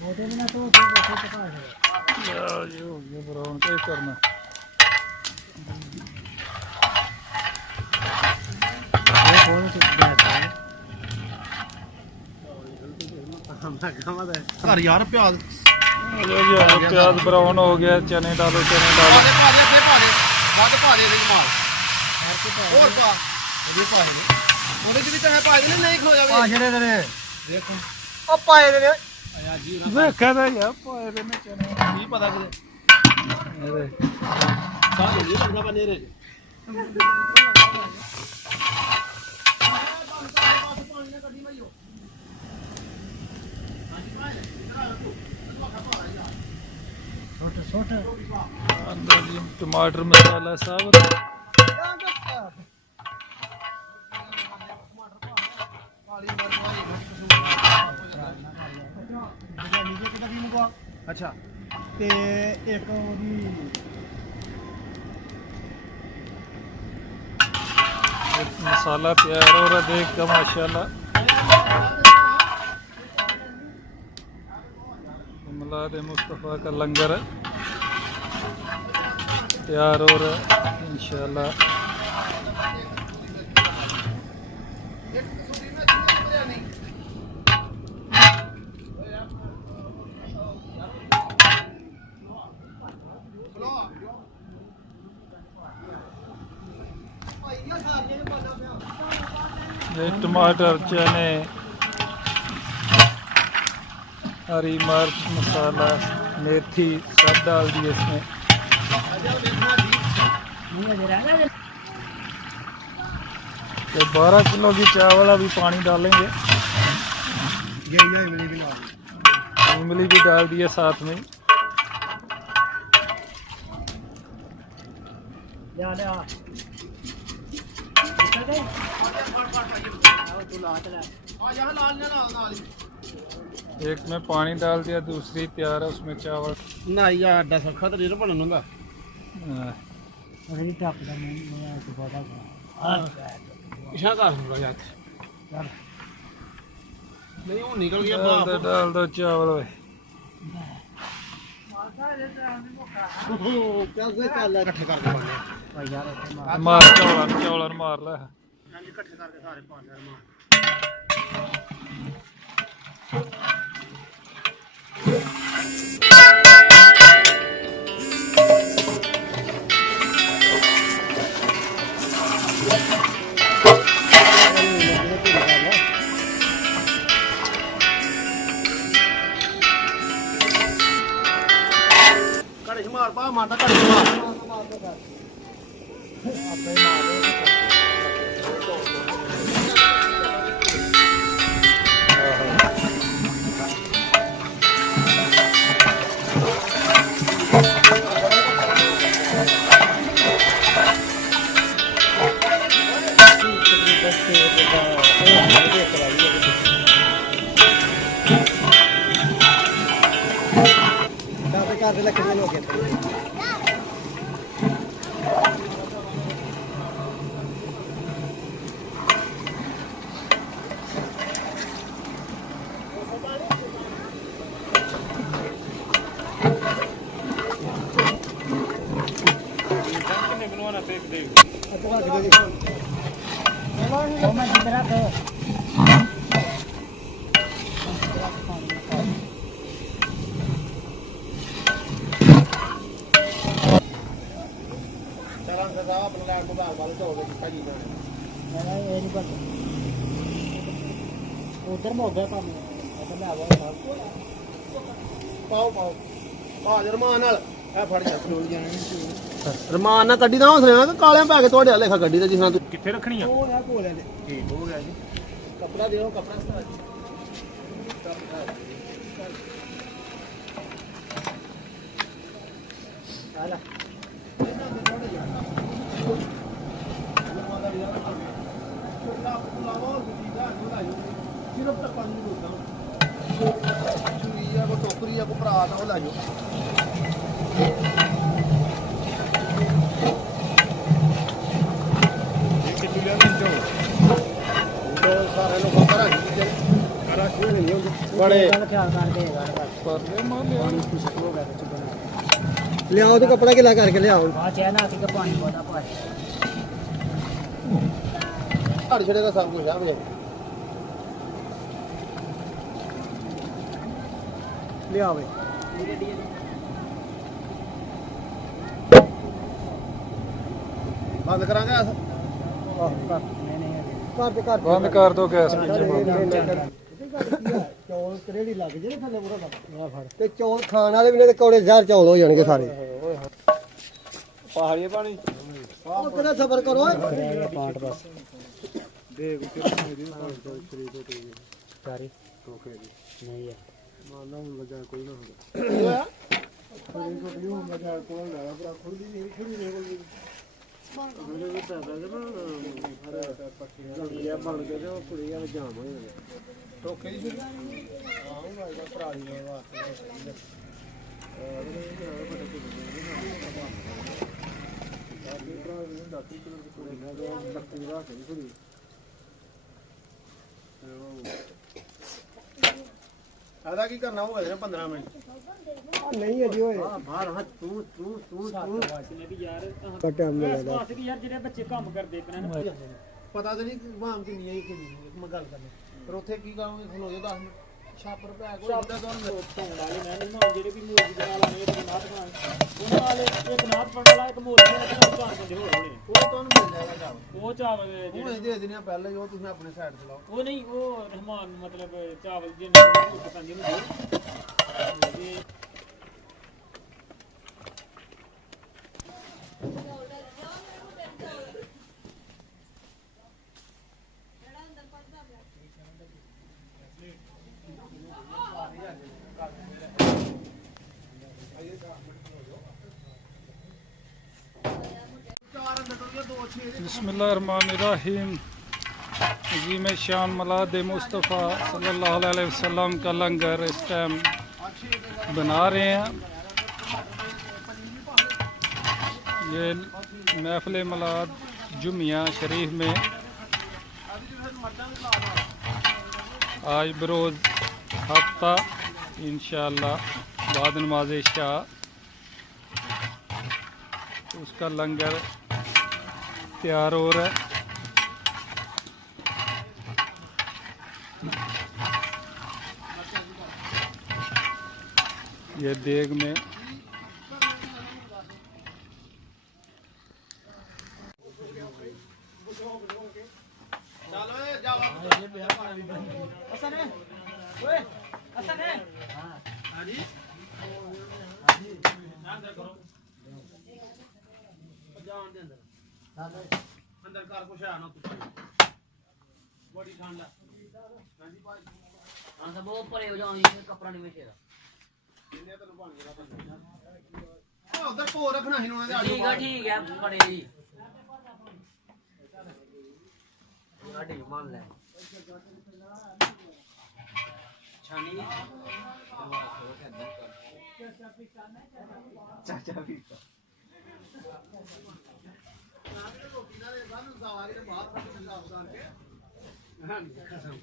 ये हो गया ब्राउन क्या करना यार प्याज प्याज ब्राउन हो गया चने डालो देखा था यार पाए देने चने पता टमाटर मसाला सब अच्छा ते एक मसाला तैयार हो रहा देख का माशाल्लाह मिलाद मुस्तफ़ा का लंगर तैयार हो रहा है इंशाल्लाह टमाटर चने हरी मिर्च मसाला मेथी सब डाल दिए इसमें तो 12 किलो की चावल अभी पानी डालेंगे इमली भी डाल दिए साथ में एक में पानी डाल दिया दूसरी तैयार है उसमें चावल ना यार अड्डा सौखा तो नहीं बनन होगा इशा कर होगा यार नहीं वो निकल गया डाल दो चावल भाई इकट्ठे करके पाने मार चौलन मार ला इकट्ठे करके सारे पाने मार मार पा मारता कर लकड़ी लोग उधर में होगा काम पाओ पाओ पा रमान नाल ए फड़ जा खलोल जाने रमान ना कड्डी ना हौसले ना काले पै के ਤੁਹਾਡੇ लेखा ਗੱਡੀ ਤੇ ਜਿਸना ਤੂੰ किथे रखनी है ਉਹ ਆ ਕੋਲੇ ਦੇ ठीक हो गया जी कपड़ा दियो कपड़ा आला सिर्फ तक पानी होता चुरिया को टोकरिया को परात हो लायो सारे लोग करा क्यों नहीं बड़े ਪਰਲੇ ਮਾਰ ਲਿਆ लियाओ तो कपड़ा गिला करके लियाओ हर छड़ेगा सब कुछ है भैया लियाओ भाई बंद करांगे ਬੰਦ ਕਰ ਦੋ ਗੈਸ ਚੌਲ ਕਰੇੜੀ ਲੱਗ ਜੇ ਥੱਲੇ ਪੂਰਾ ਤੇ ਚੌਲ ਖਾਣ ਵਾਲੇ ਵੀ ਨੇ ਤੇ ਕੌੜੇ ਜ਼ਹਿਰ ਚੌਲ ਹੋ ਜਾਣਗੇ ਸਾਰੇ ਪਹਾੜੀਏ ਪਾਣੀ ਉਹ ਕਿਹੜਾ ਸਬਰ ਕਰੋ ਪਾਟ ਬਸ ਦੇਖ ਉੱਤੇ ਸਾਰੀ ਟੋਕੇ ਦੀ ਨਹੀਂ ਹੈ ਮਾਨਾ ਹੁਣ ਲੱਗਾ ਕੋਈ ਨਾ ਹੋਗਾ ਕੋਈ ਕੋਈ ਨੂੰ ਲੱਗਾ ਕੋਲ ਨਾ ਭਰਾ ਖੁੱਲੀ ਨਹੀਂ ਖੁੱਲੀ ਨਹੀਂ ਕੋਲ ਮੇਰੇ ਵੀ ਤਾਂ ਦਾ ਨਾ ਹਰੇ ਪੱਕੀਆਂ ਬਣ ਕੇ ਤੇ ਉਹ ਕੁੜੀਆਂ ਵਿੱਚ ਜਾਮ ਹੋ ਜਾਂਦੇ ਟੋਕੇ ਦੀ ਫਿਰ ਆਹ ਭਾਈ ਭਰਾ ਦੀ ਵਾਸਤੇ ਆਦਾ ਕੀ ਕਰਨਾ ਹੋਗਾ ਇਹਨੇ 15 ਮਿੰਟ ਨਹੀਂ ਅਜੀ ਓਏ ਬਾਹਰ ਹਾਂ ਤੂੰ ਨੇ ਵੀ ਯਾਰ ਟਾਈਮ ਲੱਗਦਾ ਬਸ ਕਿ ਯਾਰ ਜਿਹੜੇ ਬੱਚੇ ਕੰਮ ਕਰਦੇ ਪਏ ਨੇ ਪਤਾ ਤਾਂ ਨਹੀਂ ਭਾਮ ਕਿੰਨੀ ਹੈ ਕਿ ਮੈਂ ਗੱਲ ਕਰਨੀ ਪਰ ਉੱਥੇ ਕੀ ਕਰਾਂਗੇ ਖਲੋ ਜਾ 10 ਮਿੰਟ ਛਾਪਰ ਪੈ ਕੋਈ ਇੱਦਾਂ ਤੁਹਾਨੂੰ ਧੋਣ ਵਾਲੇ ਮੈਂ ਨਹੀਂ ਜਿਹੜੇ ਵੀ ਮੂਰਤੀ ਦੇ ਨਾਲ ਆਣੇ ਤੇ ਨਾਟ ਬਣਾਏ ਉਹਨਾਂ ਵਾਲੇ ਇੱਕ ਨਾਟ ਬਣਨ ਵਾਲਾ ਇੱਕ ਮੂਰਤੀ ਦੇ ਨਾਲ ਚਾਰ ਬੰਦੇ ਹੋਰ ਹੋਣੇ ਉਹ ਤੁਹਾਨੂੰ ਮਿਲ ਜਾਏਗਾ ਚਾਵਲ ਉਹ ਚਾਵਲ ਉਹ ਜਿਹੜੇ ਇਹ ਦੇ ਦਿੰਦੇ ਆ ਪਹਿਲਾਂ ਹੀ ਉਹ ਤੁਸੀਂ ਆਪਣੇ ਸਾਈਡ ਤੇ ਲਾਓ ਉਹ ਨਹੀਂ ਉਹ ਰਹਿਮਾਨ ਮਤਲਬ ਚਾਵਲ ਜੇ ਨਹੀਂ ਪਸੰਦ ਨੂੰ ਦੇ बिस्मिल्लाहिर्रहमानिर्रहीम अज़ीम शान मिलाद मुस्तफ़ा सल्लल्लाहु अलैहि वसल्लम का लंगर इस टाइम बना रहे हैं। ये महफिल मिलाद जुमिया शरीफ में आज बरोज़ हफ्ता इंशाअल्लाह बाद नमाज इशा उसका लंगर तैयार हो रहा है। ये देग में अंदर कार कुछ आना तू बड़ी ठंड है हां जी भाई हां सब वो परे हो जाओ ये कपड़ा नहीं मेरा इन्हें तो बन गया ओ उधर को रखना ही उन्होंने ठीक है परे जी गाड़ी मान ले छानी चाचा भी रोटी ना दे बाहर सवारी ने बाहर खा के ठंडा हो जाके हां कसम